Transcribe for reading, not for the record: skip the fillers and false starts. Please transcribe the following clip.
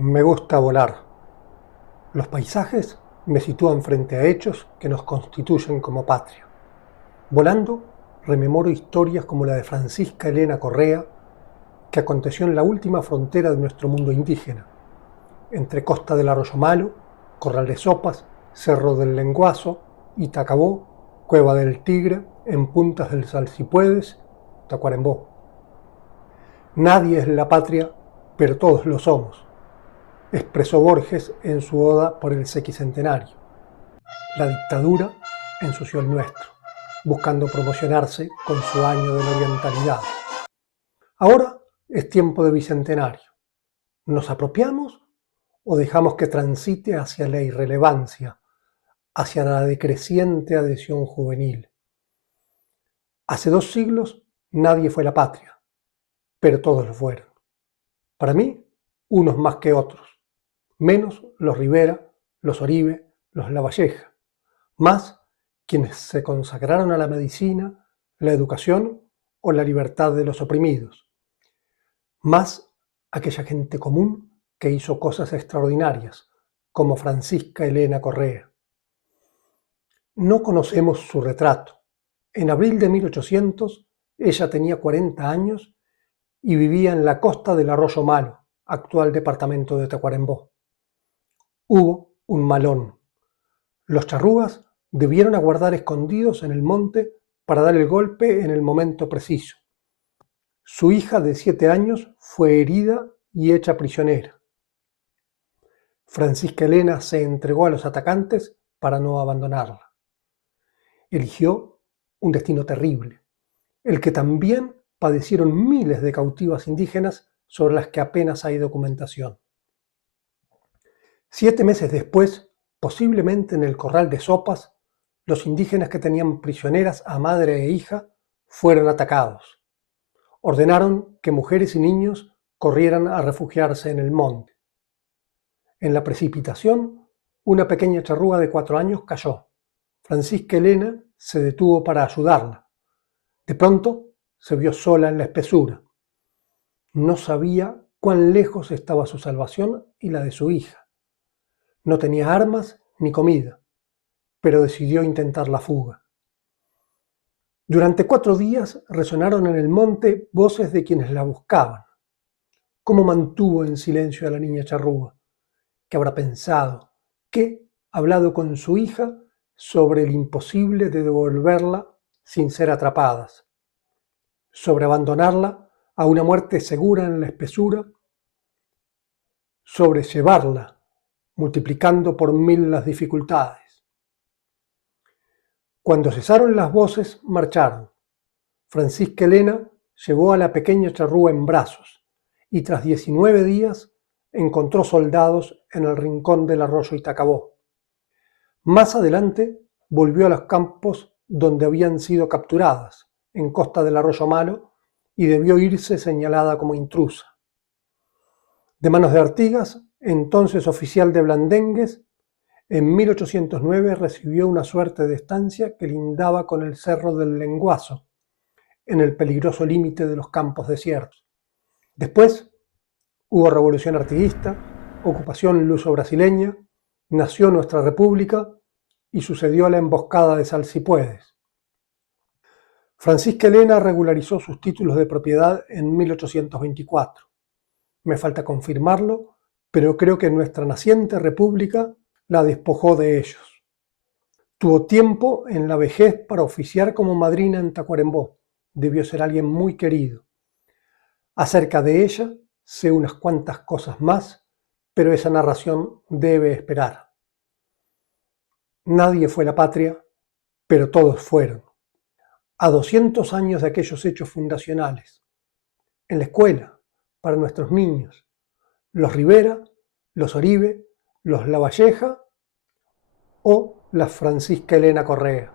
Me gusta volar. Los paisajes me sitúan frente a hechos que nos constituyen como patria. Volando, rememoro historias como la de Francisca Elena Correa, que aconteció en la última frontera de nuestro mundo indígena, entre Costa del Arroyo Malo, Corral de Sopas, Cerro del Lenguazo, Itacabó, Cueva del Tigre, en Puntas del Salsipuedes, Tacuarembó. Nadie es la patria, pero todos lo somos, expresó Borges en su oda por el sequicentenario. La dictadura ensució el nuestro, buscando promocionarse con su año de la orientalidad. Ahora es tiempo de bicentenario. ¿Nos apropiamos o dejamos que transite hacia la irrelevancia, hacia la decreciente adhesión juvenil? Hace 2 siglos nadie fue la patria, pero todos lo fueron. Para mí, unos más que otros, menos los Rivera, los Oribe, los Lavalleja, más quienes se consagraron a la medicina, la educación o la libertad de los oprimidos, más aquella gente común que hizo cosas extraordinarias, como Francisca Elena Correa. No conocemos su retrato. En abril de 1800 ella tenía 40 años y vivía en la costa del Arroyo Malo, actual departamento de Tacuarembó. Hubo un malón. Los charrúas debieron aguardar escondidos en el monte para dar el golpe en el momento preciso. Su hija de 7 años fue herida y hecha prisionera. Francisca Elena se entregó a los atacantes para no abandonarla. Eligió un destino terrible, el que también padecieron miles de cautivas indígenas sobre las que apenas hay documentación. 7 meses después, posiblemente en el Corral de Sopas, los indígenas que tenían prisioneras a madre e hija fueron atacados. Ordenaron que mujeres y niños corrieran a refugiarse en el monte. En la precipitación, una pequeña charrúa de 4 años cayó. Francisca Elena se detuvo para ayudarla. De pronto se vio sola en la espesura. No sabía cuán lejos estaba su salvación y la de su hija. No tenía armas ni comida, pero decidió intentar la fuga. Durante 4 días resonaron en el monte voces de quienes la buscaban. ¿Cómo mantuvo en silencio a la niña charrúa? ¿Qué habrá pensado? ¿Qué ha hablado con su hija sobre el imposible de devolverla sin ser atrapadas? ¿Sobre abandonarla a una muerte segura en la espesura? ¿Sobre llevarla, multiplicando por 1000 las dificultades? Cuando cesaron las voces, marcharon. Francisca Elena llevó a la pequeña charrúa en brazos y tras 19 días encontró soldados en el rincón del arroyo Itacabó. Más adelante volvió a los campos donde habían sido capturadas, en Costa del Arroyo Malo, y debió irse señalada como intrusa. De manos de Artigas, entonces oficial de Blandengues, en 1809 recibió una suerte de estancia que lindaba con el Cerro del Lenguazo, en el peligroso límite de los campos desiertos. Después hubo revolución artiguista, ocupación luso-brasileña, nació nuestra república y sucedió la emboscada de Salsipuedes. Francisca Elena regularizó sus títulos de propiedad en 1824. Me falta confirmarlo, pero creo que nuestra naciente república la despojó de ellos. Tuvo tiempo en la vejez para oficiar como madrina en Tacuarembó. Debió ser alguien muy querido. Acerca de ella sé unas cuantas cosas más, pero esa narración debe esperar. Nadie fue la patria, pero todos fueron. A 200 años de aquellos hechos fundacionales. En la escuela, para nuestros niños, los Rivera, los Oribe, los Lavalleja o la Francisca Elena Correa.